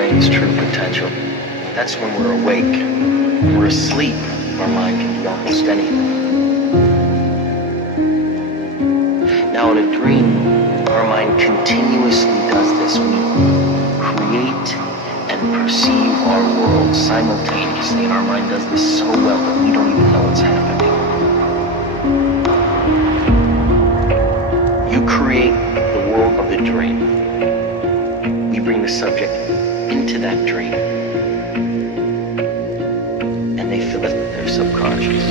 brain's true potential. That's when we're awake. When we're asleep, our mind can do almost anything. Now in a dream, our mind continuously does this. We create and perceive our world simultaneously, and our mind does this so well that we don't even know what's happening. You create the world of the dream. You bring the subject into that dream, and they fill it with their subconscious.